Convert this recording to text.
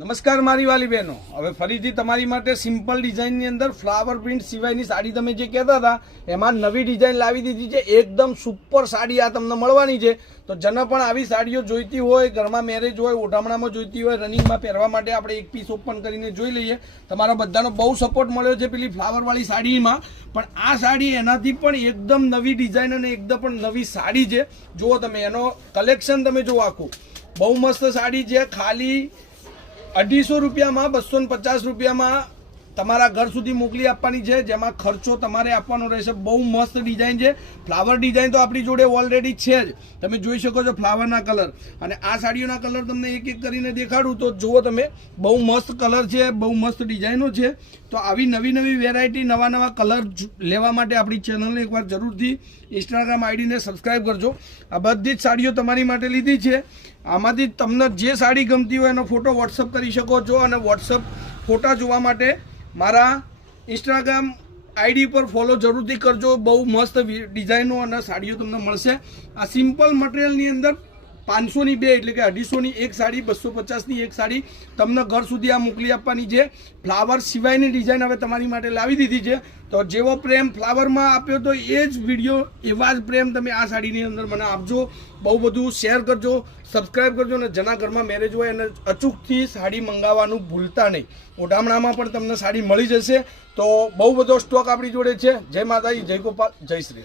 નમસ્કાર મારી વાલી બહેનો, હવે ફરીથી તમારી માટે સિમ્પલ ડિઝાઇનની અંદર ફ્લાવર પ્રિન્ટ સિવાયની સાડી તમે જે કહેતા હતા એમાં નવી ડિઝાઇન લાવી દીધી છે. એકદમ સુપર સાડી આ તમને મળવાની છે. તો જેને પણ આવી સાડીઓ જોઈતી હોય, ઘરમાં મેરેજ હોય, ઓઢામણામાં જોઈતી હોય, રનિંગમાં પહેરવા માટે આપણે એક પીસ ઓપન કરીને જોઈ લઈએ. તમારા બધાનો બહુ સપોર્ટ મળ્યો છે પેલી ફ્લાવરવાળી સાડીમાં, પણ આ સાડી એનાથી પણ એકદમ નવી ડિઝાઇન અને એકદમ પણ નવી સાડી છે. જુઓ તમે એનો કલેક્શન તમે જુઓ, આખું બહુ મસ્ત સાડી છે. ખાલી 250 રૂપિયામાં 250 રૂપિયામાં તમારા ઘર સુધી મોકલી આપવાની છે, જેમાં ખર્ચો તમારે આપવાનો રહેશે. બહુ મસ્ત ડિઝાઇન છે. ફ્લાવર ડિઝાઇન તો આપણી જોડે ઓલરેડી છે જ, તમે જોઈ શકો છો ફ્લાવરના કલર. અને આ સાડીઓના કલર તમને એક એક કરીને દેખાડું તો જુઓ તમે, બહુ મસ્ત કલર છે, બહુ મસ્ત ડિઝાઇનો છે. તો આવી નવી નવી વેરાયટી, નવા નવા કલર લેવા માટે આપણી ચેનલને એકવાર જરૂરથી ઇન્સ્ટાગ્રામ આઈડીને સબસ્ક્રાઈબ કરજો. આ બધી જ સાડીઓ તમારી માટે લીધી છે. આમાંથી તમને જે સાડી ગમતી હોય એનો ફોટો વોટ્સઅપ કરી શકો છો, અને વોટ્સઅપ ફોટા જોવા માટે મારા ઇન્સ્ટાગ્રામ આઈડી પર ફોલો જરૂરથી કરજો. બહુ મસ્ત ડિઝાઇનો અને સાડીઓ તમને મળશે. આ સિમ્પલ મટીરિયલની અંદર 500ની બે એટલે કે 250ની એક સાડી, 250ની એક સાડી તમને ઘર સુધી આ મોકલી આપવાની છે. ફ્લાવર સિવાયની ડિઝાઇન હવે તમારી માટે લાવી દીધી છે. તો જેવો પ્રેમ ફ્લાવરમાં આપ્યો તો એ જ વિડીયો, એવા જ પ્રેમ તમે આ સાડીની અંદર મને આપજો. બહુ બધું શેર કરજો, સબસ્ક્રાઈબ કરજો, અને જેના ઘરમાં મેરેજ હોય એને અચૂકથી સાડી મંગાવવાનું ભૂલતા નહીં. ઓઢામણામાં પણ તમને સાડી મળી જશે. તો બહુ બધો સ્ટોક આપણી જોડે છે. જય માતાજી, જય ગોપાલ, જય શ્રી.